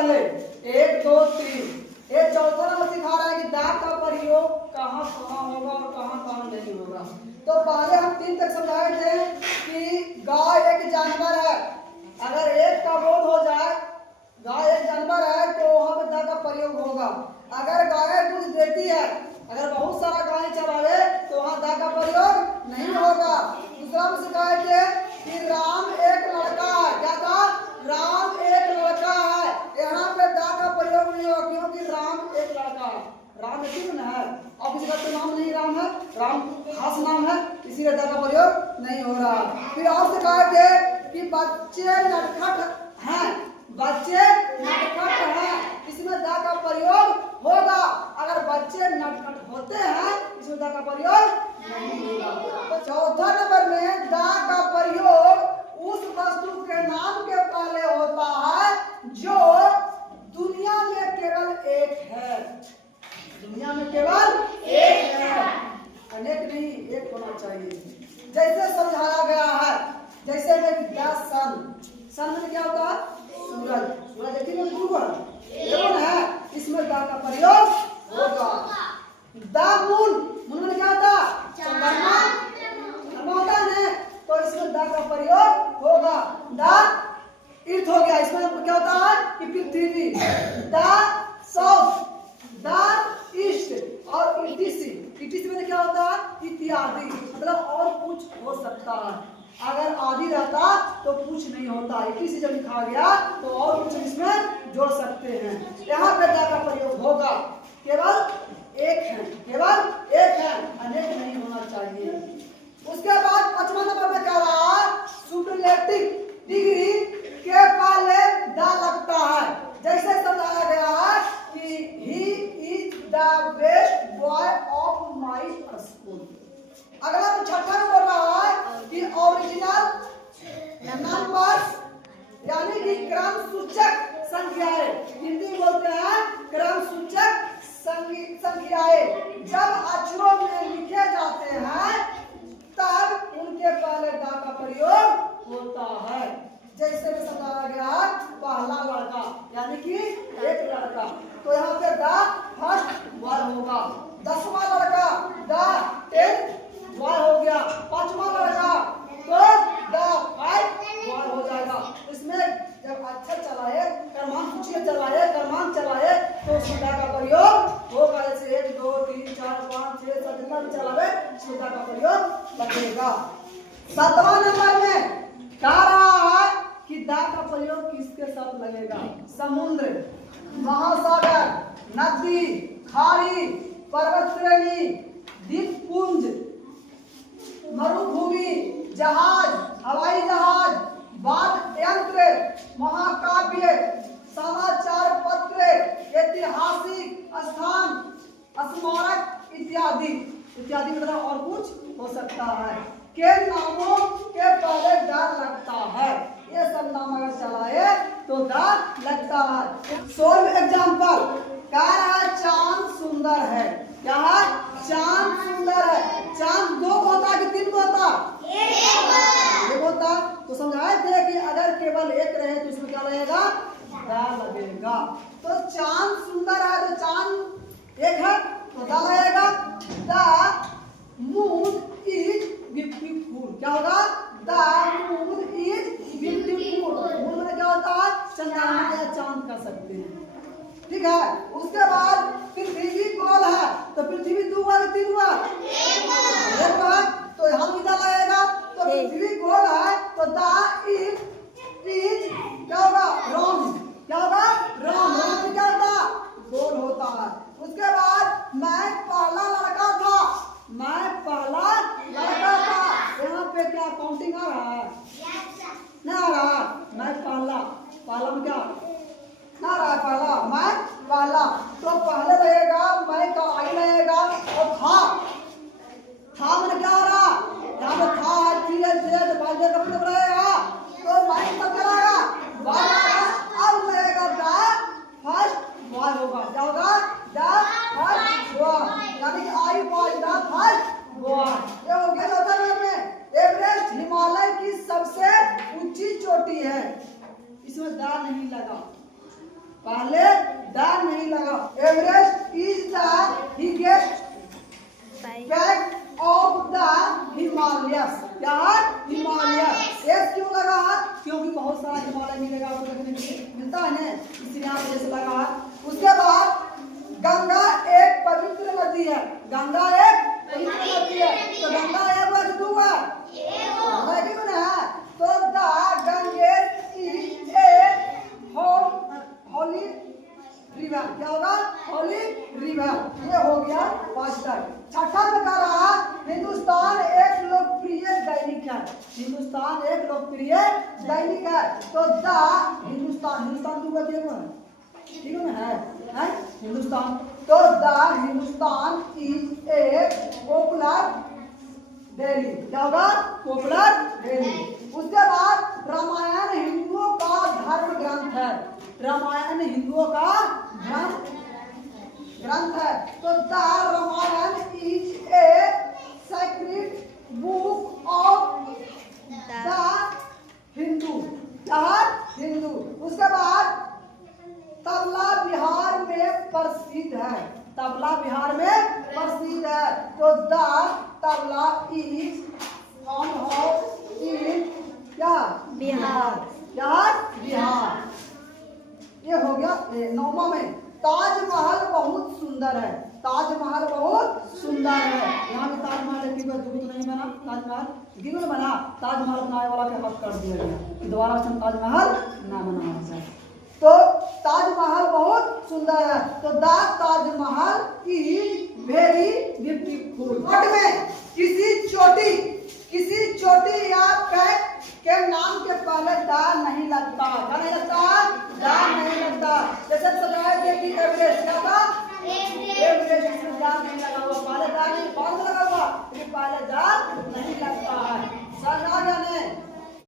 पहले 1 2 3 ये चौथा नंबर सिखा रहा है कि दा का प्रयोग कहाँ कहाँ होगा और कहाँ कहाँ नहीं होगा। तो पहले हम 3 तक समझाए थे कि गाय एक जानवर है, अगर एक का बोध हो जाए गाय एक जानवर है तो वहां पर दा का प्रयोग होगा। अगर गाय दूध देती है, अगर बहुत सारा गाय चलावे तो वहां दा का प्रयोग नहीं होगा। दूसरा में सिखाए थे कि राम एक लड़का है, क्या था? राम एक लड़का है, यहाँ पे दा का प्रयोग नहीं होगा क्योंकि राम एक लड़का है। राम एक है, अब किसी का तो नाम नहीं राम है, राम खास नाम है, इसीलिए दा का प्रयोग नहीं हो रहा। फिर और सिखाए थे कि बच्चे नटखट हैं, बच्चे नटखट हैं, इसमें दा का प्रयोग होगा। अगर बच्चे नटखट होते हैं इसमें दा का प्रयोग नहीं होगा। तो चौथा नंबर में दा का प्रयोग उस वस्तु के नाम के पहले होता है जो दुनिया में केवल एक है, दुनिया में केवल एक है, अनेक नहीं, एक होना चाहिए। जैसे समझाया गया है, जैसे में सन में क्या होता है? सूरज, सूरज देखिए कौन है, इसमें दा का प्रयोग होगा। मून में क्या होता है? चंद्रमा होता है, तो इसमें दा का प्रयोग होगा। दा अर्थ हो गया, इसमें क्या होता है कि पृथ्वी। दा साउथ, दा ईस्ट और इटीसी में क्या होता है? इत्यादि, मतलब और कुछ हो सकता है। अगर आदि रहता तो कुछ नहीं होता, इटीसी जब लिखा गया तो और कुछ इसमें जोड़ सकते हैं। यहाँ पे दा का प्रयोग होगा, केवल एक है, केवल एक है, अनेक नहीं होना चाहिए। उसके बाद 5वां नंबर में क्या रहा? सुपरलेटिव डिग्री के पहले दा लगता है। जैसे समझाया गया है कि he is the best boy of my school. अगला तो छठा में बोल रहा है कि ओरिजिनल नंबर्स यानी कि क्रम सूचक संख्याएं, हिंदी बोलते हैं क्रम सूचक संख्याएं, जब अक्षरों में लिखे जाते हैं तब उनके पहले दा का प्रयोग होता है। जैसे में समझाया गया है पहला लड़का यानी कि एक लड़का, तो यहाँ पे दा फर्स्ट बॉय होगा। 10वां लड़का दा 10th बॉय हो गया। 5वां लड़का तो दा 5th बॉय हो जाएगा। इसमें जब अक्षर चलाए, क्रमांक चलाए तो उसमें दा का प्रयोग होगा। जैसे 1 2 3 4 5 6 7 जितना भी चलावे उसमें दा का प्रयोग लगेगा। 7वां नंबर में कह रहा है कि दा का प्रयोग किसके साथ लगेगा? समुद्र, महासागर, नदी, खाड़ी, पर्वत श्रेणी, द्वीपपुंज, मरुभूमि, जहाज, हवाई जहाज, वाद्य यंत्र, महाकाव्य, समाचार पत्र, ऐतिहासिक स्थान, स्मारक इत्यादि इत्यादि, मतलब और कुछ हो सकता है के नामों के पहले दा लगता है। ये सब नाम अगर चलाए तो दा लगता है। 16 एग्जाम्पल कह रहा है चांद सुंदर है। क्या है? चांद सुंदर है। चांद 2 होता कि 3 होता? एक होता। तो समझाए थे कि अगर केवल एक रहे तो उसमें क्या लगेगा? दा लगेगा। तो चांद सुंदर है तो चांद एक है तो दा लगेगा। द मून इज ब्यूटीफुल, क्या होगा? The moon is beautiful. Moon में क्या होता है? चंद्रमा या चांद कर सकते हैं, ठीक है। उसके बाद पृथ्वी गोल है तो पृथ्वी 2 हुआ कि 3 हुआ? एक हुआ, तो यहाँ भी दा लगेगा। तो पृथ्वी गोल है तो द इज क्या होगा? राउंड, क्या होगा? राउंड। राउंड क्या होता? गोल होता है। उसके बाद मैं पहला लड़का था, मैं पहला लड़का था, यहाँ पे क्या काउंटिंग आ रहा है? नहीं आ रहा। मैं पहला में क्या ना रहा? पहला, मैं पहला, तो पहले लगेगा मैं का आई लगेगा। और था में क्या हो रहा? यहाँ पे था है, थी है, जे तो बाजे का मतलब रहेगा, तो मैं पर क्या आएगा? अब लगेगा दा फर्स्ट बॉय होगा। क्या होगा? दा फर्स्ट बॉय, यानी कि आई बॉय दा फर्स्ट बॉय। ये हो गया चौथा नंबर में। एवरेस्ट हिमालय की सबसे ऊंची चोटी है, इसमें दा नहीं लगा। पहले द नहीं लगा। Everest is the highest peak of the Himalayas. क्या हिमालय, एस क्यों लगा? क्योंकि बहुत सारा हिमालय मिलेगा आपको देखने के लिए मिलता है ना, इसलिए यहाँ पे जैसे लगा। उसके बाद गंगा एक पवित्र नदी है। गंगा एक पवित्र नदी है, तो गंगा एक बार दो बार है कि नहीं है? तो the Ganges is a Holi river. क्या होगा? होली रिवर। ये हो गया 5 तक। छठा में कह रहा हिंदुस्तान एक लोकप्रिय दैनिक है। हिंदुस्तान एक लोकप्रिय दैनिक है, तो द हिंदुस्तान, हिंदुस्तान दूंगा ठीक है ना, है हिंदुस्तान। तो the Hindustan is a popular daily. क्या होगा? Popular daily. उसके बाद रामायण हिंदुओं का धर्म ग्रंथ है। रामायण हिंदुओं का ग्रंथ है, तो the Ramayana is a sacred book of the Hindu. Hindu. उसके बाद तबला बिहार में प्रसिद्ध है। तबला बिहार में प्रसिद्ध है, तो the tabla is found in क्या? बिहार। बिहार। ये हो गया 9वां में। ताजमहल बहुत सुंदर है। ताजमहल बहुत सुंदर है। यहाँ पे ताजमहल तो नहीं बना। ताजमहल क्यों बना? ताजमहल बनाने वाला के हक कर दिया गया कि दोबारा से ताजमहल ना बनाना चाहिए। तो ताजमहल बहुत सुंदर है, तो the Taj Mahal is very beautiful. 8 में